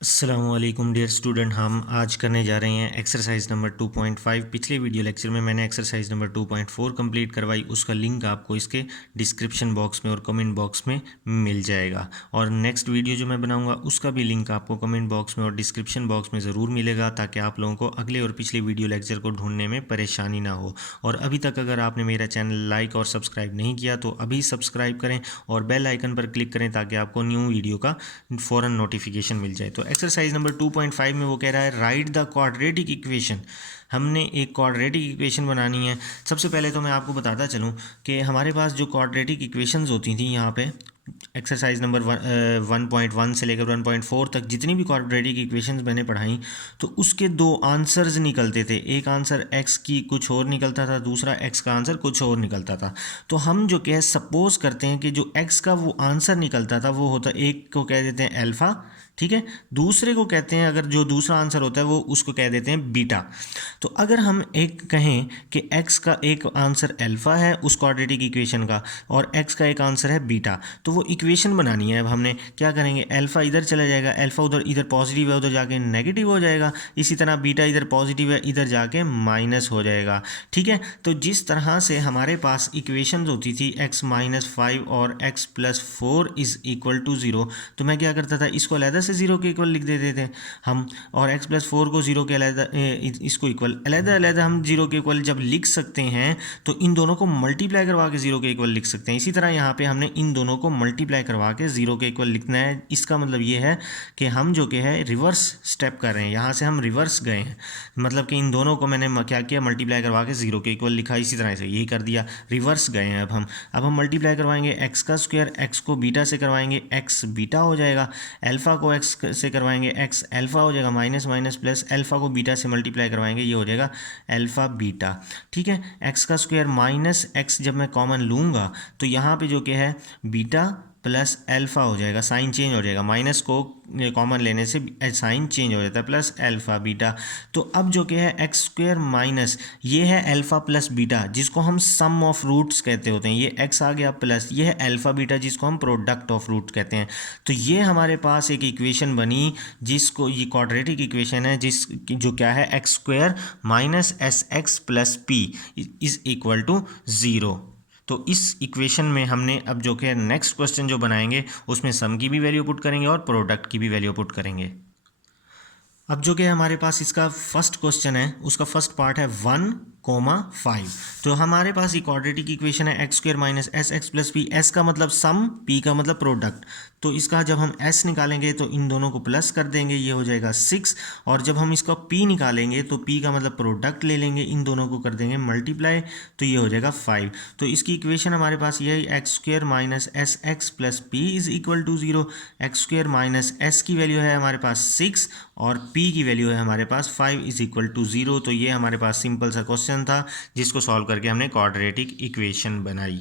अस्सलामुअलैकुम dear student, हम आज करने जा रहे हैं एक्सरसाइज नंबर 2.5। पिछले वीडियो लेक्चर में मैंने एक्सरसाइज नंबर 2.4 कंप्लीट करवाई। उसका लिंक आपको इसके डिस्क्रिप्शन बॉक्स में और कमेंट बॉक्स में मिल जाएगा। और नेक्स्ट वीडियो जो मैं बनाऊंगा उसका भी लिंक आपको कमेंट बॉक्स में और डिस्क्रिप्शन बॉक्स में ज़रूर मिलेगा, ताकि आप लोगों को अगले और पिछले वीडियो लेक्चर को ढूंढने में परेशानी ना हो। और अभी तक अगर आपने मेरा चैनल लाइक और सब्सक्राइब नहीं किया तो अभी सब्सक्राइब करें और बेल आइकन पर क्लिक करें, ताकि आपको न्यू वीडियो का फ़ौरन नोटिफिकेशन मिल जाए। तो एक्सरसाइज नंबर 2.5 में वो कह रहा है राइट द क्वाड्रेटिक इक्वेशन। हमने एक क्वाड्रेटिक इक्वेशन बनानी है। सबसे पहले तो मैं आपको बताता चलूँ कि हमारे पास जो क्वाड्रेटिक इक्वेशंस होती थी यहाँ पे एक्सरसाइज नंबर 1.1 से लेकर 1.4 तक जितनी भी क्वाड्रेटिक इक्वेशंस मैंने पढ़ाई, तो उसके दो आंसर्स निकलते थे। एक आंसर एक्स की कुछ और निकलता था, दूसरा एक्स का आंसर कुछ और निकलता था। तो हम जो क्या सपोज करते हैं कि जो एक्स का वो आंसर निकलता था वो होता, एक को कह देते हैं अल्फ़ा, ठीक है, दूसरे को कहते हैं, अगर जो दूसरा आंसर होता है वो उसको कह देते हैं बीटा। तो अगर हम एक कहें कि x का एक आंसर अल्फ़ा है उस क्वाड्रेटिक इक्वेशन का और x का एक आंसर है बीटा, तो वो इक्वेशन बनानी है। अब हमने क्या करेंगे, अल्फ़ा इधर चला जाएगा, अल्फ़ा उधर इधर पॉजिटिव है उधर जाके नेगेटिव हो जाएगा, इसी तरह बीटा इधर पॉजिटिव है इधर जाके माइनस हो जाएगा। ठीक है, तो जिस तरह से हमारे पास इक्वेशन होती थी x-5 और x+4 is equal to zero, तो मैं क्या करता था, इसको अलहदा से ज़ीरो के इक्वल लिख देते थे हम, और x+4 को ज़ीरो के अलहदा, इसको इक्वल अलहदा अलहदा हम ज़ीरो के इक्वल जब लिख सकते हैं तो इन दोनों को मल्टीप्लाई करवा के ज़ीरो के इक्वल लिख सकते हैं। इसी तरह यहाँ पे हमने इन दोनों को मल्टीप्लाई करवा के ज़ीरो के इक्वल लिखना है। इसका मतलब ये है कि हम जो कि है रिवर्स स्टेप कर रहे हैं, यहाँ से हम रिवर्स गए हैं। मतलब कि इन दोनों को मैंने क्या किया, मल्टीप्लाई करवा के ज़ीरो के इक्वल लिखा, इसी तरह से यही कर दिया, रिवर्स गए हैं। अब हम मल्टीप्लाई करवाएंगे एक्स का स्क्वायर, एक्स को बीटा से करवाएंगे एक्स बीटा हो जाएगा, अल्फ़ा को एक्स से करवाएंगे एक्स अल्फ़ा हो जाएगा, माइनस माइनस प्लस, अल्फ़ा को बीटा से मल्टीप्लाई करवाएंगे ये हो जाएगा अल्फ़ा बीटा। ठीक है, एक्स का स्क्वायर माइनस एक्स जब मैं कॉमन लूँगा तो यहाँ पे जो क्या है बीटा प्लस अल्फ़ा हो जाएगा, साइन चेंज हो जाएगा, माइनस को कॉमन लेने से साइन चेंज हो जाता है, प्लस अल्फ़ा बीटा। तो अब जो क्या है एक्स स्क्वायर माइनस ये है अल्फ़ा प्लस बीटा जिसको हम सम ऑफ रूट्स कहते होते हैं, ये एक्स आ गया प्लस ये है अल्फ़ा बीटा जिसको हम प्रोडक्ट ऑफ रूट कहते हैं। तो ये हमारे पास एक इक्वेशन बनी जिसको ये क्वाड्रेटिक इक्वेशन है, जिस जो क्या है x square minus s x plus p is equal to zero. तो इस इक्वेशन में हमने अब जो कि नेक्स्ट क्वेश्चन जो बनाएंगे उसमें सम की भी वैल्यू पुट करेंगे और प्रोडक्ट की भी वैल्यू पुट करेंगे। अब जो कि हमारे पास इसका फर्स्ट क्वेश्चन है उसका फर्स्ट पार्ट है 1,5। तो हमारे पास ये क्वाड्रेटिक इक्वेशन है x square minus s x plus P, S का मतलब सम, पी का मतलब प्रोडक्ट। तो इसका जब हम एस निकालेंगे तो इन दोनों को प्लस कर देंगे, ये हो जाएगा 6, और जब हम इसका पी निकालेंगे तो पी का मतलब प्रोडक्ट ले लेंगे, इन दोनों को कर देंगे मल्टीप्लाई, तो ये हो जाएगा 5। तो इसकी इक्वेशन हमारे पास ये है x square minus s x plus p is equal to zero. X square minus s की वैल्यू है हमारे पास 6 और p की वैल्यू है हमारे पास 5 इज इक्वल टू ज़ीरो। तो ये हमारे पास सिंपल सा क्वेश्चन था जिसको सॉल्व करके हमने क्वाड्रेटिक इक्वेशन बनाई।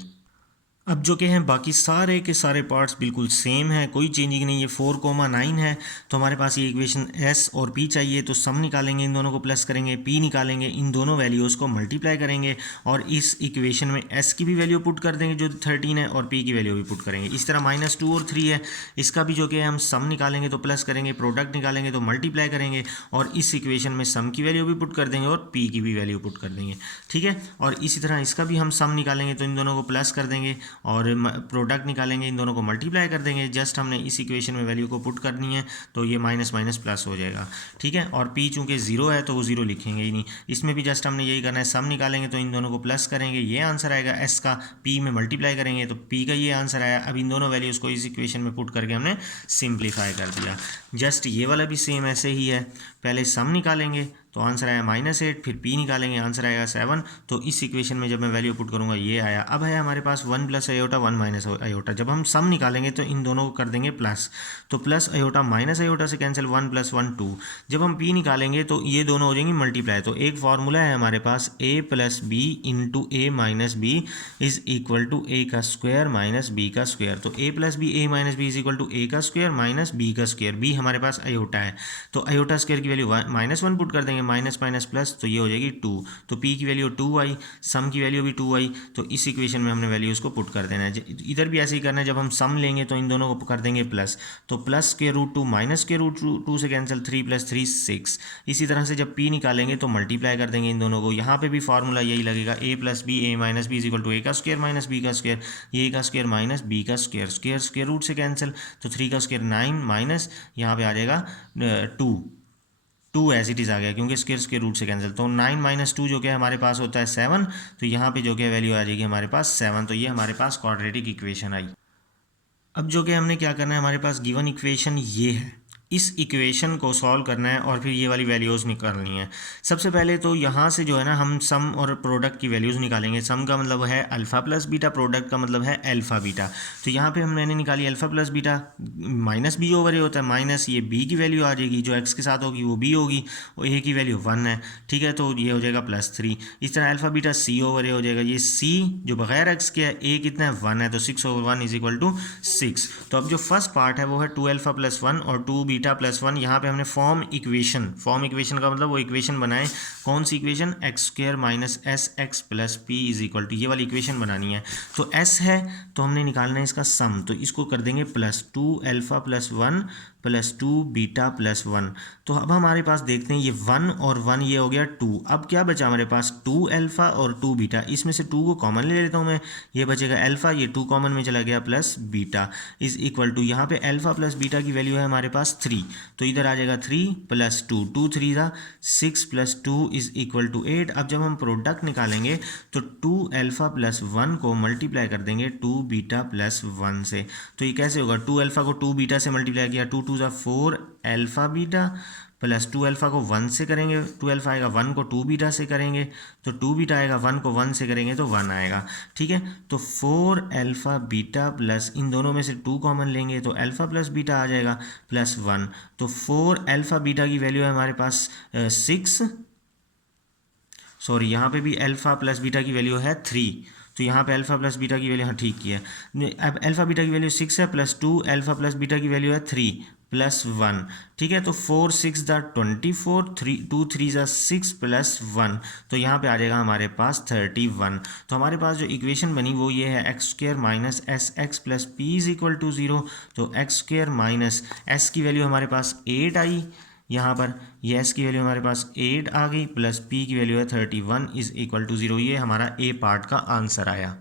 अब जो कि हैं बाकी सारे के सारे पार्ट्स बिल्कुल सेम है, कोई चेंजिंग नहीं है। 4,9 है तो हमारे पास ये इक्वेशन s और p चाहिए, तो सम निकालेंगे, इन दोनों को प्लस करेंगे, p निकालेंगे, इन दोनों वैल्यूज़ को मल्टीप्लाई करेंगे और इस इक्वेशन में s की भी वैल्यू पुट कर देंगे जो 13 है और p की वैल्यू भी पुट करेंगे। इस तरह -2 और 3 है, इसका भी जो कि हम सम निकालेंगे तो प्लस करेंगे, प्रोडक्ट निकालेंगे तो मल्टीप्लाई करेंगे और इस इक्वेशन में सम की वैल्यू भी पुट कर देंगे और p की भी वैल्यू पुट कर देंगे। ठीक है, और इसी तरह इसका भी हम सम निकालेंगे तो इन दोनों को प्लस कर देंगे और प्रोडक्ट निकालेंगे, इन दोनों को मल्टीप्लाई कर देंगे। जस्ट हमने इस इक्वेशन में वैल्यू को पुट करनी है तो ये माइनस माइनस प्लस हो जाएगा। ठीक है, और p चूँकि ज़ीरो है तो वो ज़ीरो लिखेंगे ही नहीं। इसमें भी जस्ट हमने यही करना है, सम निकालेंगे तो इन दोनों को प्लस करेंगे, ये आंसर आएगा s का, p में मल्टीप्लाई करेंगे तो p का ये आंसर आया। अब इन दोनों वैल्यूज़ को इस इक्वेशन में पुट करके हमने सिंप्लीफाई कर दिया। जस्ट ये वाला भी सेम ऐसे ही है, पहले सम निकालेंगे तो आंसर आया -8, फिर p निकालेंगे आंसर आएगा 7। तो इस इक्वेशन में जब मैं वैल्यू पुट करूंगा ये आया। अब है हमारे पास 1 प्लस अयोटा 1 माइनस अयोटा, जब हम सम निकालेंगे तो इन दोनों को कर देंगे प्लस, तो प्लस अयोटा माइनस अयोटा से कैंसिल, 1 + 1 2। जब हम p निकालेंगे तो ये दोनों हो जाएंगे मल्टीप्लाई। तो एक फार्मूला है हमारे पास a + b into a minus B is equal to a का स्क्वायर माइनस b का स्क्वायर। तो a + b a minus B is equal to a का स्क्वायर माइनस b का स्क्वायर। b हमारे पास अयोटा है तो अयोटा स्क्वायर की value -1 put कर देंगे, माइनस माइनस प्लस, तो ये हो जाएगी 2। तो p की वैल्यू 2 आई, सम की वैल्यू भी 2 आई, तो इस इक्वेशन में हमने वैल्यूज़ को पुट कर देना है। इधर भी ऐसे ही करना है, जब हम सम लेंगे तो इन दोनों को कर देंगे प्लस, तो प्लस के रूट 2 माइनस के रूट 2 से कैंसिल, 3 + 3 6। इसी तरह से जब p निकालेंगे तो मल्टीप्लाई कर देंगे इन दोनों को। यहाँ पे भी फार्मूला यही लगेगा, a + b a - b = a का स्क्वायर माइनस b का स्क्वायर, a का स्क्वायर माइनस b का स्क्वायर, स्क्वायर रूट से कैंसिल, तो 3 का स्क्वायर 9 माइनस यहाँ पे आ जाएगा 2 एज इट इज़ आ गया, क्योंकि स्क्वायर रूट से कैंसिल, तो 9 - 2 जो कि हमारे पास होता है 7। तो यहाँ पे जो कि वैल्यू आ जाएगी हमारे पास 7। तो ये हमारे पास क्वाड्रेटिक इक्वेशन आई। अब जो कि हमने क्या करना है, हमारे पास गिवन इक्वेशन ये है, इस इक्वेशन को सॉल्व करना है और फिर ये वाली वैल्यूज़ निकालनी है। सबसे पहले तो यहाँ से जो है ना हम सम और प्रोडक्ट की वैल्यूज़ निकालेंगे। सम का मतलब है अल्फ़ा प्लस बीटा, प्रोडक्ट का मतलब है अल्फ़ा बीटा। तो यहाँ पे मैंने निकाली alpha plus beta, minus B over A होता है, माइनस ये बी की वैल्यू आ जाएगी, जो एक्स के साथ होगी वो बी होगी, और ए की वैल्यू 1 है, ठीक है, तो ये हो जाएगा +3। इस तरह अल्फ़ा बीटा सी ओवर ए हो जाएगा, ये सी जो बगैर एक्स के है, ए कितना है 1 है, तो 6/1 = 6। तो अब जो फर्स्ट पार्ट है वो है 2α + 1 और 2β + 1। यहाँ पे हमने फॉर्म इक्वेशन का मतलब वो इक्वेशन बनाए, कौन सी इक्वेशन, x² - sx + p = ये वाली इक्वेशन बनानी है। तो s है तो हमने निकालना है इसका सम, तो इसको कर देंगे प्लस 2α + 1 + 2β + 1। तो अब हमारे पास देखते हैं ये 1 और 1 ये हो गया 2। अब क्या बचा हमारे पास, 2α और 2β, इसमें से 2 को कॉमन ले लेता हूँ मैं, ये बचेगा अल्फ़ा, ये 2 कॉमन में चला गया, प्लस बीटा = यहाँ पे अल्फ़ा प्लस बीटा की वैल्यू है हमारे पास 3, तो इधर आ जाएगा 3 + 2, 2 3 था 6 + 2 = 8। अब जब हम प्रोडक्ट निकालेंगे तो 2α + 1 को मल्टीप्लाई कर देंगे 2β + 1 से। तो ये कैसे होगा, 2α को 2β से मल्टीप्लाई किया, 2 2 4 अल्फ़ा बीटा, प्लस 2α को 1 से करेंगे, 2α आएगा, 1 को 2β से करेंगे तो 2β आएगा, 1 को 1 से करेंगे तो 1 आएगा, ठीक है। तो 4α प्लस इन दोनों में से 2 कॉमन लेंगे तो अल्फ़ा प्लस बीटा आ जाएगा +1। तो 4α की वैल्यू है हमारे पास 6, सॉरी यहाँ पे भी अल्फ़ा प्लस बीटा की वैल्यू है 3, तो यहाँ पे अल्फ़ा प्लस बीटा की वैल्यू, हाँ ठीक किया। अब अल्फ़ा बीटा की वैल्यू 6 है, +2 अल्फ़ा प्लस बीटा की वैल्यू है 3 + 1, ठीक है। तो 4 6 24, 2 3 6 + 1, तो यहाँ पे आ जाएगा हमारे पास 31। तो हमारे पास जो इक्वेशन बनी वो ये है, x² - sx + p = 0। तो x² - s की वैल्यू हमारे पास 8 आई, यहाँ पर ये s की वैल्यू हमारे पास 8 आ गई, प्लस p की वैल्यू है 31 = 0। ये हमारा a पार्ट का आंसर आया।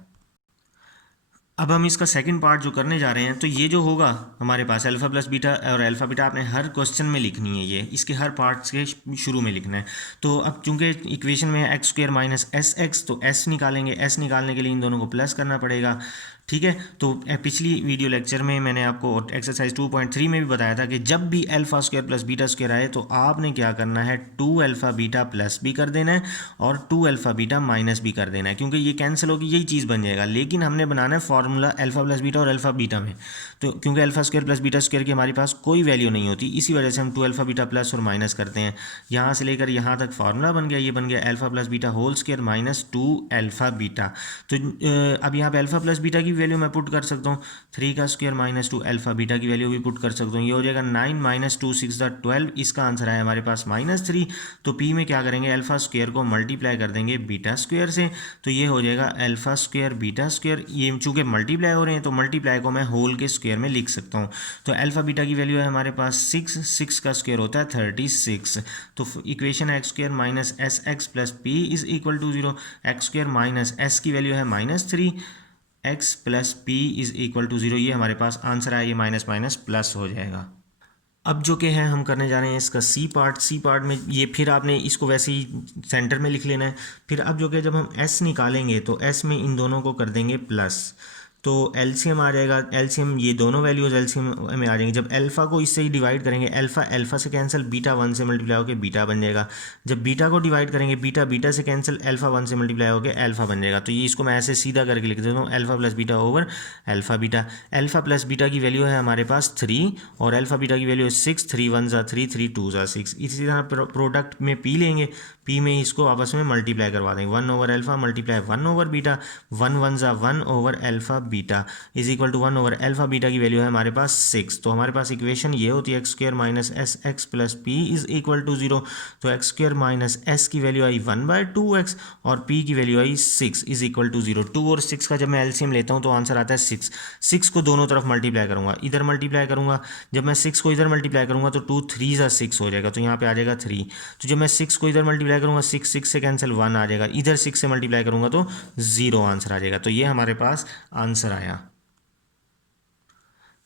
अब हम इसका सेकंड पार्ट जो करने जा रहे हैं, तो ये जो होगा हमारे पास अल्फ़ा प्लस बीटा और अल्फ़ा बीटा आपने हर क्वेश्चन में लिखनी है, ये इसके हर पार्ट्स के शुरू में लिखना है। तो अब चूंकि इक्वेशन में है x² - sx, तो s निकालेंगे, s निकालने के लिए इन दोनों को प्लस करना पड़ेगा, ठीक है। तो पिछली वीडियो लेक्चर में मैंने आपको एक्सरसाइज 2.3 में भी बताया था कि जब भी α² + β² आए तो आपने क्या करना है, 2α बीटा प्लस भी कर देना है और 2α बीटा माइनस भी कर देना है, क्योंकि ये कैंसिल होगी, यही चीज़ बन जाएगा। लेकिन हमने बनाना है फार्मूला अल्फ़ा प्लस बीटा और अल्फ़ा बीटा में, तो क्योंकि α² + β² की हमारे पास कोई वैल्यू नहीं होती, इसी वजह से हम 2α बीटा प्लस और माइनस करते हैं। यहाँ से लेकर यहाँ तक फार्मूला बन गया, ये बन गया alpha plus beta whole square minus 2α beta. तो अब यहाँ पे अल्फ़ा प्लस बीटा की वैल्यू मैं पुट कर सकता हूँ, 3 का स्क्वायर माइनस 2, अल्फ़ा बीटा की वैल्यू भी पुट कर सकता हूँ, ये हो जाएगा 9 - 2 6 12। इसका आंसर है हमारे पास -3। तो p में क्या करेंगे, अल्फ़ा स्क्वायर को मल्टीप्लाई कर देंगे बीटा स्क्वायर से, तो ये हो जाएगा अल्फ़ा² बीटा स्क्वायर। ये चूँकि मल्टीप्लाई हो रहे हैं तो मल्टीप्लाई को मैं होल के स्क्वायर में लिख सकता हूँ। तो अल्फ़ा बीटा की वैल्यू है हमारे पास 6, 6 का स्क्वायर होता है 36। तो इक्वेशन है x² - sx + p = 0। x² - s की वैल्यू है -3, x + p = 0। ये हमारे पास आंसर आया, ये माइनस माइनस प्लस हो जाएगा। अब जो कि है हम करने जा रहे हैं इसका सी पार्ट में ये फिर आपने इसको वैसे ही सेंटर में लिख लेना है। फिर अब जो कि जब हम s निकालेंगे तो s में इन दोनों को कर देंगे प्लस, तो एलसीएम आ जाएगा, एलसीएम ये दोनों वैल्यूज़ एलसीएम में आ जाएंगे। जब अल्फ़ा को इससे ही डिवाइड करेंगे, अल्फ़ा से कैंसिल, बीटा 1 से मल्टीप्लाई होकर बीटा बन जाएगा। जब बीटा को डिवाइड करेंगे, बीटा से कैंसिल, अल्फ़ा 1 से मल्टीप्लाई होकर अल्फ़ा बन जाएगा। तो ये इसको मैं ऐसे सीधा करके लिख देता हूँ, alpha plus beta over alpha beta. Alpha plus beta की वैल्यू है हमारे पास 3 और अल्फ़ा बीटा की वैल्यू है 6, 3 1 3, 3 2 6। इसी तरह प्रोडक्ट में पी लेंगे, पी में इसको आपस में मल्टीप्लाई करवा देंगे, 1 over alpha multiply 1 over beta, 1 1 1 over alpha beta is equal to 1 over alpha beta की वैल्यू है हमारे पास 6। तो हमारे पास इक्वेशन ये होती है x square minus s x plus p is equal to 0। तो एक्स स्क्वायर माइनस एस की वैल्यू आई 1/2x और p की वैल्यू आई 6 इज इक्वल टू 0। 2 और 6 का जब मैं एलसीएम लेता हूँ तो आंसर आता है 6। 6 को दोनों तरफ मल्टीप्लाई करूँगा, इधर मल्टीप्लाई करूँगा, जब मैं 6 को इधर मल्टीप्लाई करूँगा तो 2 3 ज़ा 6 हो जाएगा, तो यहाँ पे आ जाएगा 3। तो जब मैं 6 को इधर मल्टीप्लाई करूँगा 6 से कैंसिल 1 आ जाएगा, इधर 6 से मल्टीप्लाई करूँगा तो 0 आंसर आ जाएगा। तो ये हमारे पास आंसर आया।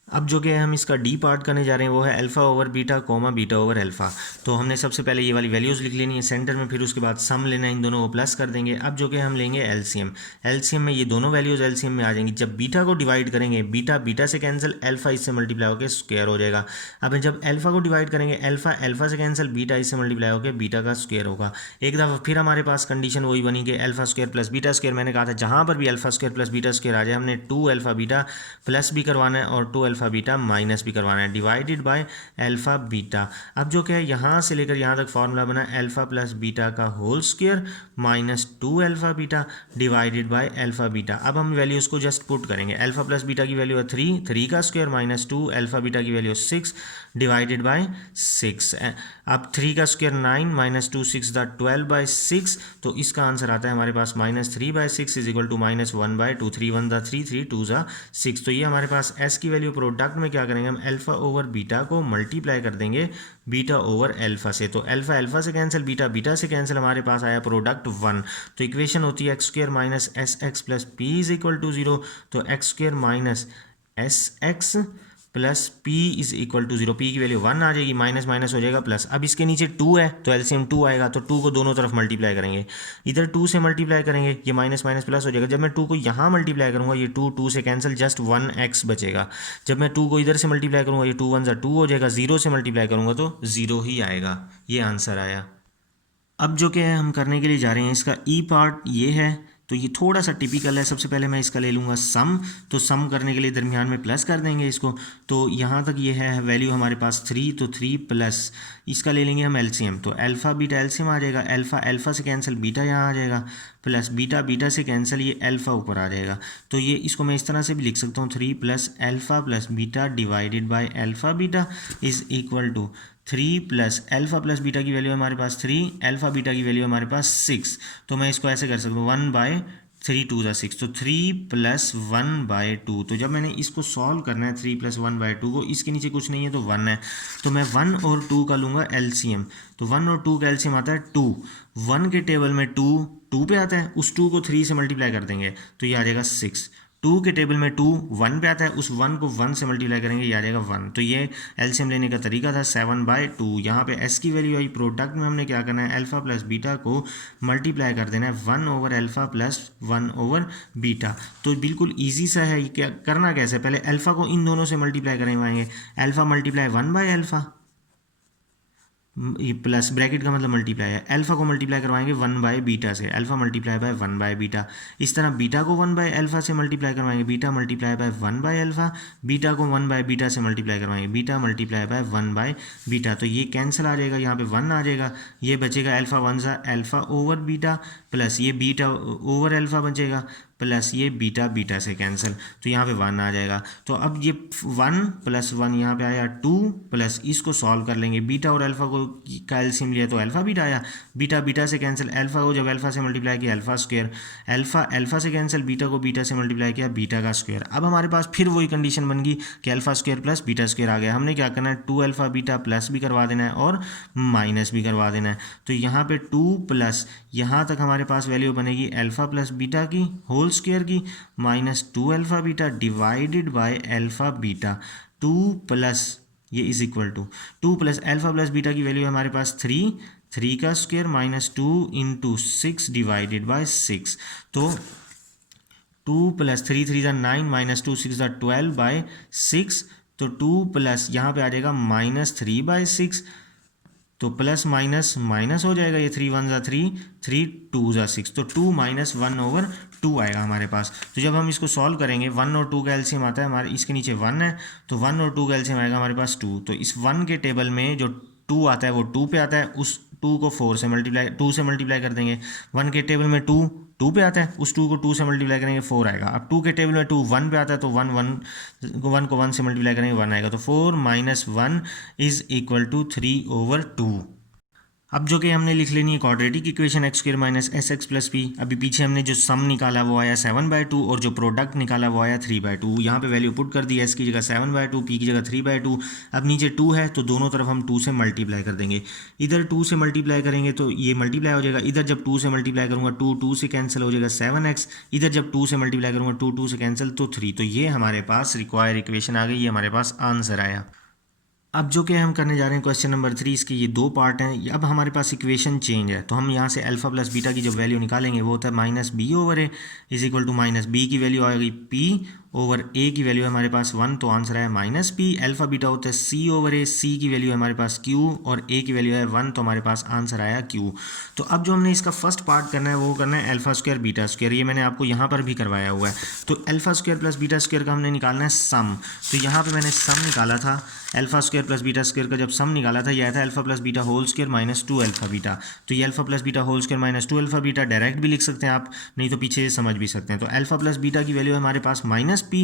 अब जो कि हम इसका डी पार्ट करने जा रहे हैं वो है alpha over beta comma beta over alpha. तो हमने सबसे पहले ये वाली वैल्यूज़ लिख लेनी है सेंटर में, फिर उसके बाद सम लेना है, इन दोनों को प्लस कर देंगे। अब जो कि हम लेंगे एलसीएम। एलसीएम में ये दोनों वैल्यूज़ एलसीएम में आ जाएंगी। जब बीटा को डिवाइड करेंगे बीटा बीटा से कैंसिल, अल्फा इससे मल्टीप्लाई होकर स्क्वायर हो जाएगा। अब जब अल्फा को डिवाइड करेंगे अल्फा अल्फा से कैंसिल, बीटा इससे मल्टीप्लाई होकर बीटा का स्क्वायर होगा। एक दफ़ा फिर हमारे पास कंडीशन वही बनी कि alpha square plus beta square. मैंने कहा था जहाँ पर भी alpha square plus beta square आ जाए हमने 2 अल्फा बीटा प्लस भी करवाना है और 2 अल्फा बीटा माइनस भी करवाना है, डिवाइडेड बाय अल्फा बीटा। अब जो क्या है यहाँ से लेकर यहाँ तक फॉर्मूला बना अल्फा प्लस बीटा का whole square minus 2 alpha beta divided by alpha beta. अब हम वैल्यूज़ को जस्ट पुट करेंगे। अल्फा प्लस बीटा की वैल्यू है 3, 3 का स्क्वायर माइनस 2, अल्फा बीटा की वैल्यू 6 डिवाइडेड बाय 6। अब 3 का स्क्वायर 9 माइनस 2 6 दा 12/6। तो इसका आंसर आता है हमारे पास -3/6 इज इक्वल टू -1/2। 3 1 दा 3, 3 2 ज़ा 6। तो ये हमारे पास एस की वैल्यू प्रोडक्ट में क्या करेंगे हम अल्फा ओवर बीटा को मल्टीप्लाई कर देंगे बीटा ओवर अल्फा से। तो अल्फा अल्फा से कैंसिल, बीटा बीटा से कैंसिल, हमारे पास आया प्रोडक्ट 1। तो इक्वेशन होती है x square minus s x plus p is equal to 0। तो x square minus s x plus p is equal to 0। P की वैल्यू 1 आ जाएगी, माइनस माइनस हो जाएगा प्लस। अब इसके नीचे 2 है तो एलसीएम 2 आएगा, तो 2 को दोनों तरफ मल्टीप्लाई करेंगे, इधर 2 से मल्टीप्लाई करेंगे, ये माइनस माइनस प्लस हो जाएगा। जब मैं 2 को यहाँ मल्टीप्लाई करूँगा ये 2 2 से कैंसिल, जस्ट 1x बचेगा। जब मैं 2 को इधर से मल्टीप्लाई करूँगा ये 2 1 ज़ा 2 हो जाएगा, 0 से मल्टीप्लाई करूँगा तो 0 ही आएगा। ये आंसर आया। अब जो कि हम करने के लिए जा रहे हैं इसका ई पार्ट ये है, तो ये थोड़ा सा टिपिकल है। सबसे पहले मैं इसका ले लूँगा सम। तो सम करने के लिए दरमियान में प्लस कर देंगे इसको। तो यहाँ तक ये है वैल्यू हमारे पास 3, तो 3 प्लस इसका ले लेंगे हम एलसीएम। तो अल्फ़ा बीटा एलसीएम आ जाएगा, अल्फ़ा अल्फ़ा से कैंसिल बीटा यहाँ आ जाएगा, प्लस बीटा बीटा से कैंसिल ये अल्फ़ा ऊपर आ जाएगा। तो ये इसको मैं इस तरह से भी लिख सकता हूँ 3 plus alpha plus beta divided by alpha beta is equal to 3 plus alpha plus beta की वैल्यू हमारे पास 3, अल्फ़ा बीटा की वैल्यू हमारे पास 6। तो मैं इसको ऐसे कर सकता हूँ 1/3 2 ज़ा 6। तो 3 प्लस 1/2। तो जब मैंने इसको सॉल्व करना है 3 प्लस 1/2 को, इसके नीचे कुछ नहीं है तो 1 है, तो मैं 1 और 2 का लूँगा एलसीएम। तो 1 और 2 का एलसीएम आता है 2। 1 के टेबल में 2 पे आता है, उस 2 को 3 से मल्टीप्लाई कर देंगे तो ये आ जाएगा 6। 2 के टेबल में 2 1 पे आता है, उस 1 को 1 से मल्टीप्लाई करेंगे ये आ जाएगा 1। तो ये एलसीएम लेने का तरीका था 7/2। यहाँ पे एस की वैल्यू आई, प्रोडक्ट में हमने क्या करना है अल्फ़ा प्लस बीटा को मल्टीप्लाई कर देना है 1 over alpha plus 1 over beta. तो बिल्कुल ईजी सा है। ये क्या करना कैसे, पहले अल्फ़ा को इन दोनों से मल्टीप्लाई करवाएंगे, अल्फ़ा मल्टीप्लाई 1/अल्फ़ा, ये प्लस ब्रैकेट का मतलब मल्टीप्लाई है, अल्फ़ा को मल्टीप्लाई करवाएंगे 1/बीटा से, अल्फ़ा मल्टीप्लाई बाय 1/बीटा। इस तरह बीटा को 1/अल्फ़ा से मल्टीप्लाई करवाएंगे, बीटा मल्टीप्लाई बाय 1/अल्फ़ा, बीटा को 1/बीटा से मल्टीप्लाई करवाएंगे, बीटा मल्टीप्लाई बाय 1/बीटा। तो ये कैंसिल आ जाएगा, यहाँ पे 1 आ जाएगा, ये बचेगा अल्फ़ा 1 ज़ा अल्फ़ा ओवर बीटा, प्लस ये बीटा ओवर अल्फ़ा बचेगा, प्लस ये बीटा बीटा से कैंसिल, तो यहाँ पे 1 आ जाएगा। तो अब ये 1 प्लस 1 यहाँ पे आया 2, प्लस इसको सॉल्व कर लेंगे, बीटा और अल्फ़ा को का एलसीएम लिया तो अल्फ़ा बीटा आया, बीटा बीटा से कैंसिल, अल्फ़ा को जब अल्फ़ा से मल्टीप्लाई किया अल्फ़ा स्क्वायर, अल्फ़ा अल्फ़ा से कैंसिल, बीटा को बीटा से मल्टीप्लाई किया बीटा का स्क्वायर। अब हमारे पास फिर वही कंडीशन बन गई कि alpha square plus beta square आ गया। हमने क्या करना है 2 अल्फ़ा बीटा प्लस भी करवा देना है और माइनस भी करवा देना है। तो यहाँ पे 2 प्लस यहाँ तक हमारे पास वैल्यू बनेगी अल्फ़ा प्लस बीटा की होल स्क्वायर की minus 2 alpha beta divided by alpha beta. 2 plus ये is equal to 2 plus alpha plus beta की वैल्यू है हमारे पास 3 का square minus 2 into 6 divided by 6। तो 2 प्लस 3 3 ज़ा 9 माइनस 2 6 ज़ा 12/6। तो 2 प्लस यहाँ पे आ जाएगा -3/6। तो प्लस माइनस माइनस हो जाएगा, ये 3 1 ज़ा 3 3 2 ज़ा 6। तो 2 माइनस 1 ओवर 2 आएगा हमारे पास। तो जब हम इसको सॉल्व करेंगे 1 और 2 का एलसीएम आता है हमारे, इसके नीचे 1 है तो 1 और 2 का एलसीएम आएगा हमारे पास 2। तो इस 1 के टेबल में जो 2 आता है वो 2 पे आता है, उस 2 को 4 से मल्टीप्लाई 2 से मल्टीप्लाई कर देंगे। 1 के टेबल में 2 पे आता है, उस 2 को 2 से मल्टीप्लाई करेंगे 4 आएगा। अब 2 के टेबल में 2 1 पे आता है तो 1 को 1 से मल्टीप्लाई करेंगे 1 आएगा। तो 4 माइनस 1 इज इक्वल टू 3/2। अब जो कि हमने लिख लेनी है quadratic equation x square minus s x plus P. अभी पीछे हमने जो सम निकाला वो आया 7/2 और जो प्रोडक्ट निकाला वो आया 3/2। यहाँ पे वैल्यू पुट कर दी, एस की जगह 7/2, पी की जगह 3/2। अब नीचे 2 है तो दोनों तरफ हम 2 से मल्टीप्लाई कर देंगे। इधर 2 से मल्टीप्लाई करेंगे तो ये मल्टीप्लाई हो जाएगा, इधर जब 2 से मल्टीप्लाई करूँगा 2 से कैंसिल हो जाएगा 7x, इधर जब 2 से मल्टीप्लाई करूँगा 2 से कैंसिल तो 3। तो ये हमारे पास रिक्वायर इक्वेशन आ गई, ये हमारे पास आंसर आया। अब जो कि हम करने जा रहे हैं क्वेश्चन नंबर 3, इसके ये 2 पार्ट हैं। अब हमारे पास इक्वेशन चेंज है तो हम यहाँ से अल्फा प्लस बीटा की जो वैल्यू निकालेंगे वो होता है -b/a is equal to -b की वैल्यू आएगी p/a की वैल्यू है हमारे पास 1 तो आंसर है -p। अल्फा बीटा होता है c/a, c की वैल्यू है हमारे पास q और a की वैल्यू है 1 तो हमारे पास आंसर आया q। तो अब जो हमने इसका फर्स्ट पार्ट करना है वो करना है अल्फा स्क्वायर बीटा स्क्वायर। ये मैंने आपको यहाँ पर भी करवाया हुआ है। तो alpha square plus beta square का हमने निकालना है सम। तो यहाँ पर मैंने सम निकाला था, alpha square plus beta square का जब सम निकाला था, यह आया था alpha plus beta whole square minus 2 alpha beta. तो ये alpha plus beta whole square minus 2 alpha beta direct भी लिख सकते हैं आप, नहीं तो पीछे से समझ भी सकते हैं। तो अल्फा प्लस बीटा की वैल्यू है हमारे पास -p,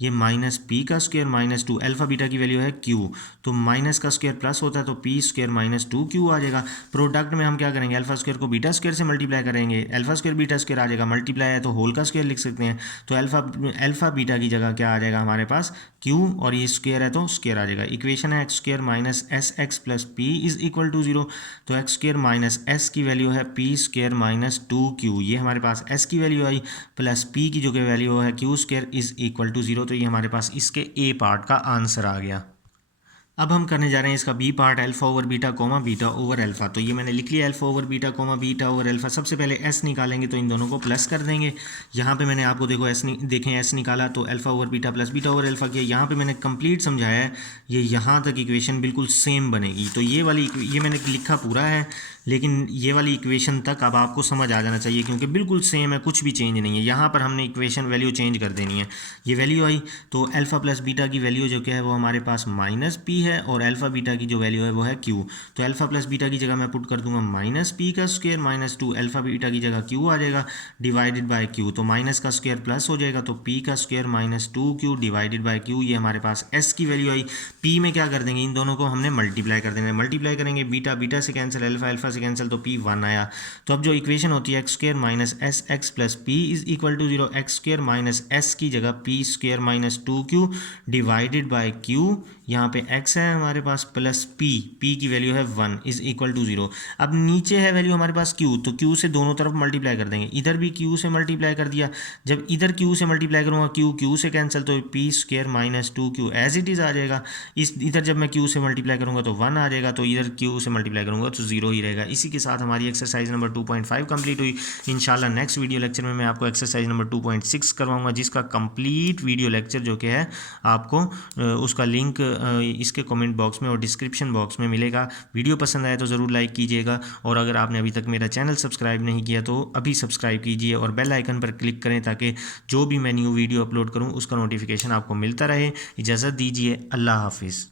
ये -p का स्क्वायर माइनस 2 अल्फा बीटा की वैल्यू है q। तो माइनस का स्क्वायर प्लस होता है तो p स्क्वायर माइनस 2q आ जाएगा। प्रोडक्ट में हम क्या करेंगे, अल्फा स्क्वायर को बीटा स्क्वायर से मल्टीप्लाई करेंगे, अल्फा स्क्वायर बीटा स्क्वायर आ जाएगा, मल्टीप्लाई है तो होल का स्क्वायर लिख सकते हैं। तो अल्फा बीटा की जगह क्या आ जाएगा हमारे पास q और ये स्क्वायर है तो स्क्वायर आ जाएगा। इक्वेशन है x square minus s x plus p is equal to 0। तो एक्स स्क्वायर माइनस एस की वैल्यू है पी स्क्वायर माइनस 2q, ये हमारे पास एस की वैल्यू आई, प्लस पी की जो कि वैल्यू है q square is equal to 0। तो ये हमारे पास इसके ए पार्ट का आंसर आ गया। अब हम करने जा रहे हैं इसका b part, alpha over beta comma beta over alpha. तो ये मैंने लिख लिया alpha over beta comma beta over alpha. सबसे पहले एस निकालेंगे तो इन दोनों को प्लस कर देंगे। यहाँ पे मैंने आपको देखो देखें एस निकाला तो alpha over beta plus beta over alpha किया। यहाँ पे मैंने कंप्लीट समझाया है, ये यहाँ तक इक्वेशन बिल्कुल सेम बनेगी। तो ये वाली ये मैंने लिखा पूरा है, लेकिन ये वाली इक्वेशन तक अब आपको समझ आ जाना चाहिए क्योंकि बिल्कुल सेम है, कुछ भी चेंज नहीं है। यहाँ पर हमने इक्वेशन वैल्यू चेंज कर देनी है। ये वैल्यू आई तो अल्फा प्लस बीटा की वैल्यू जो क्या है वो हमारे पास -p है और अल्फा बीटा की जो वैल्यू है वो है q। तो अल्फा प्लस बीटा की जगह मैं पुट कर दूंगा -p का स्क्वायर माइनस 2 अल्फा बीटा की जगह q आ जाएगा डिवाइडेड बाय q। तो माइनस का स्क्वायर प्लस हो जाएगा तो p का square minus 2q divided by q। ये हमारे पास s की वैल्यू आई। p में क्या कर देंगे, इन दोनों को हमने मल्टीप्लाई कर देंगे। मल्टीप्लाई करेंगे बीटा बीटा से कैंसिल, अल्फा अल्फा से कैंसिल, तो p 1 आया। तो अब जो इक्वेशन होती है x square minus s x plus p is equal to 0। X square minus s की जगह p square minus 2q divided by q। यहाँ पे x है हमारे पास प्लस p की वैल्यू है 1 इज इक्वल टू 0। अब नीचे है वैल्यू हमारे पास q, तो q से दोनों तरफ मल्टीप्लाई कर देंगे। इधर भी q से मल्टीप्लाई कर दिया, जब इधर q से मल्टीप्लाई करूँगा q से कैंसिल तो p square minus 2q as it is आ जाएगा। इधर जब मैं q से मल्टीप्लाई करूँगा तो 1 आ जाएगा, तो इधर q से मल्टीप्लाई करूँगा तो 0 ही रहेगा। इसी के साथ हमारी एक्सरसाइज नंबर 2.5 कंप्लीट हुई। इंशाल्लाह नेक्स्ट वीडियो लेक्चर में मैं आपको एक्सरसाइज नंबर 2.6 करवाऊँगा, जिसका कंप्लीट वीडियो लेक्चर जो कि है आपको उसका लिंक इसके कमेंट बॉक्स में और डिस्क्रिप्शन बॉक्स में मिलेगा। वीडियो पसंद आए तो ज़रूर लाइक कीजिएगा और अगर आपने अभी तक मेरा चैनल सब्सक्राइब नहीं किया तो अभी सब्सक्राइब कीजिए और बेल आइकन पर क्लिक करें ताकि जो भी मैं न्यू वीडियो अपलोड करूं उसका नोटिफिकेशन आपको मिलता रहे। इजाज़त दीजिए, अल्लाह हाफिज़।